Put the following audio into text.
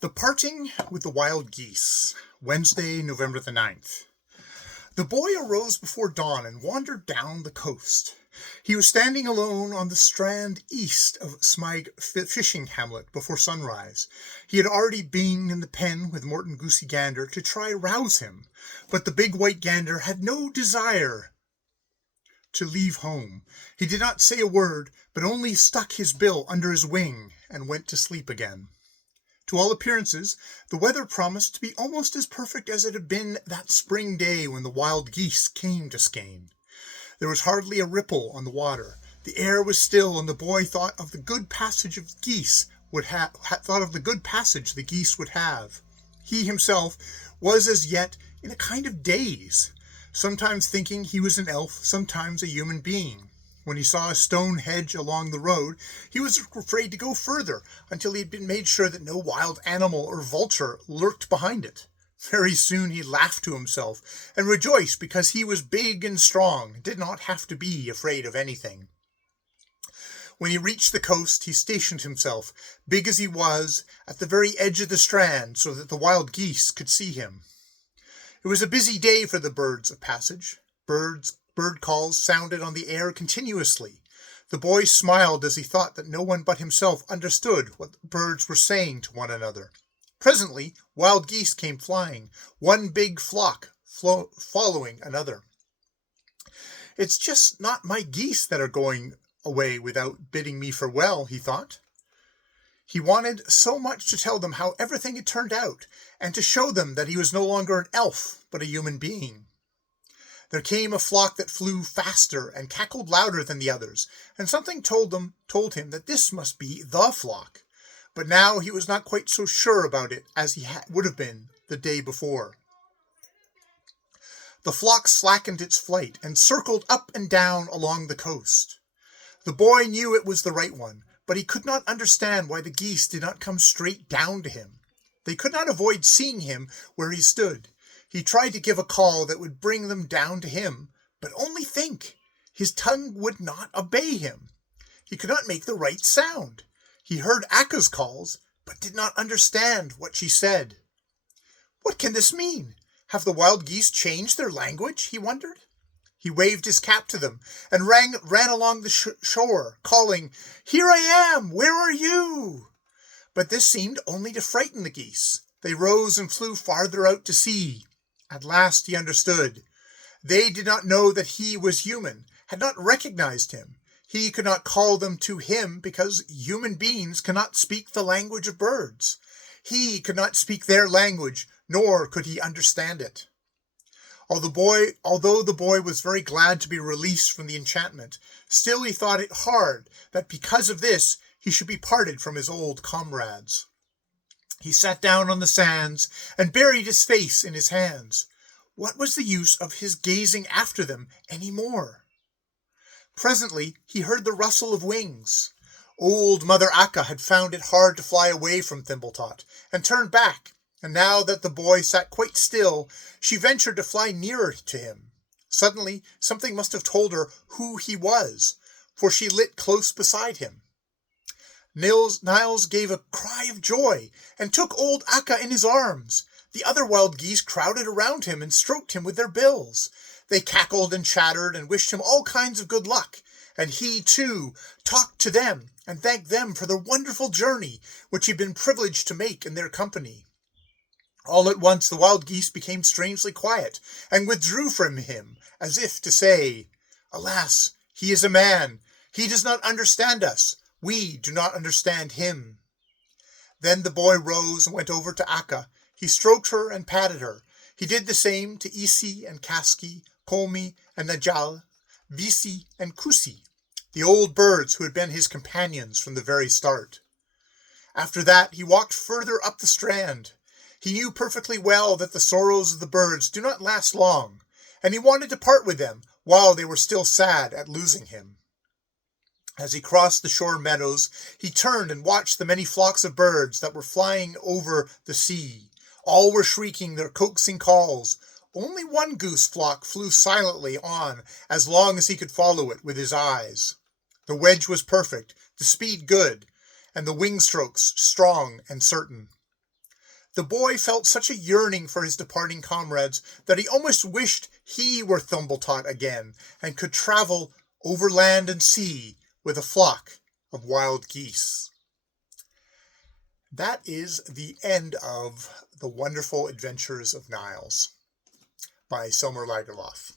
The Parting with the Wild Geese, Wednesday, November the 9th. The boy arose before dawn and wandered down the coast. He was standing alone on the strand east of Smyg fishing hamlet before sunrise. He had already been in the pen with Morton Goosey Gander to try rouse him, but the big white gander had no desire to leave home. He did not say a word, but only stuck his bill under his wing and went to sleep again. To all appearances, the weather promised to be almost as perfect as it had been that spring day when the wild geese came to Skane. There was hardly a ripple on the water. The air was still, and the boy thought of the good passage the geese would have. He himself was as yet in a kind of daze, sometimes thinking he was an elf, sometimes a human being. When he saw a stone hedge along the road, he was afraid to go further until he had been made sure that no wild animal or vulture lurked behind it. Very soon he laughed to himself and rejoiced because he was big and strong and did not have to be afraid of anything. When he reached the coast, he stationed himself, big as he was, at the very edge of the strand so that the wild geese could see him. It was a busy day for the birds of passage. Bird calls sounded on the air continuously. The boy smiled as he thought that no one but himself understood what the birds were saying to one another. Presently, wild geese came flying, one big flock following another. "It's just not my geese that are going away without bidding me farewell," he thought. He wanted so much to tell them how everything had turned out, and to show them that he was no longer an elf, but a human being. There came a flock that flew faster and cackled louder than the others, and something told him that this must be the flock. But now he was not quite so sure about it as he would have been the day before. The flock slackened its flight and circled up and down along the coast. The boy knew it was the right one, but he could not understand why the geese did not come straight down to him. They could not avoid seeing him where he stood. He tried to give a call that would bring them down to him, but only think! His tongue would not obey him. He could not make the right sound. He heard Akka's calls, but did not understand what she said. What can this mean? Have the wild geese changed their language? He wondered. He waved his cap to them and ran along the shore, calling, "Here I am! Where are you?" But this seemed only to frighten the geese. They rose and flew farther out to sea. At last he understood. They did not know that he was human, had not recognized him. He could not call them to him because human beings cannot speak the language of birds. He could not speak their language, nor could he understand it. Although the boy was very glad to be released from the enchantment, still he thought it hard that because of this he should be parted from his old comrades. He sat down on the sands and buried his face in his hands. What was the use of his gazing after them any more? Presently he heard the rustle of wings. Old Mother Akka had found it hard to fly away from Thimbletot, and turned back, and now that the boy sat quite still, she ventured to fly nearer to him. Suddenly something must have told her who he was, for she lit close beside him. Niles gave a cry of joy and took old Akka in his arms. The other wild geese crowded around him and stroked him with their bills. They cackled and chattered and wished him all kinds of good luck, and he, too, talked to them and thanked them for the wonderful journey which he had been privileged to make in their company. All at once the wild geese became strangely quiet and withdrew from him, as if to say, "Alas, he is a man. He does not understand us. We do not understand him." Then the boy rose and went over to Akka. He stroked her and patted her. He did the same to Isi and Kaski, Kolmi and Najal, Visi and Kusi, the old birds who had been his companions from the very start. After that he walked further up the strand. He knew perfectly well that the sorrows of the birds do not last long, and he wanted to part with them while they were still sad at losing him. As he crossed the shore meadows, he turned and watched the many flocks of birds that were flying over the sea. All were shrieking their coaxing calls. Only one goose flock flew silently on as long as he could follow it with his eyes. The wedge was perfect, the speed good, and the wing strokes strong and certain. The boy felt such a yearning for his departing comrades that he almost wished he were Thumbletot again and could travel over land and sea with a flock of wild geese. That is the end of The Wonderful Adventures of Niles by Selmer Lagerlof.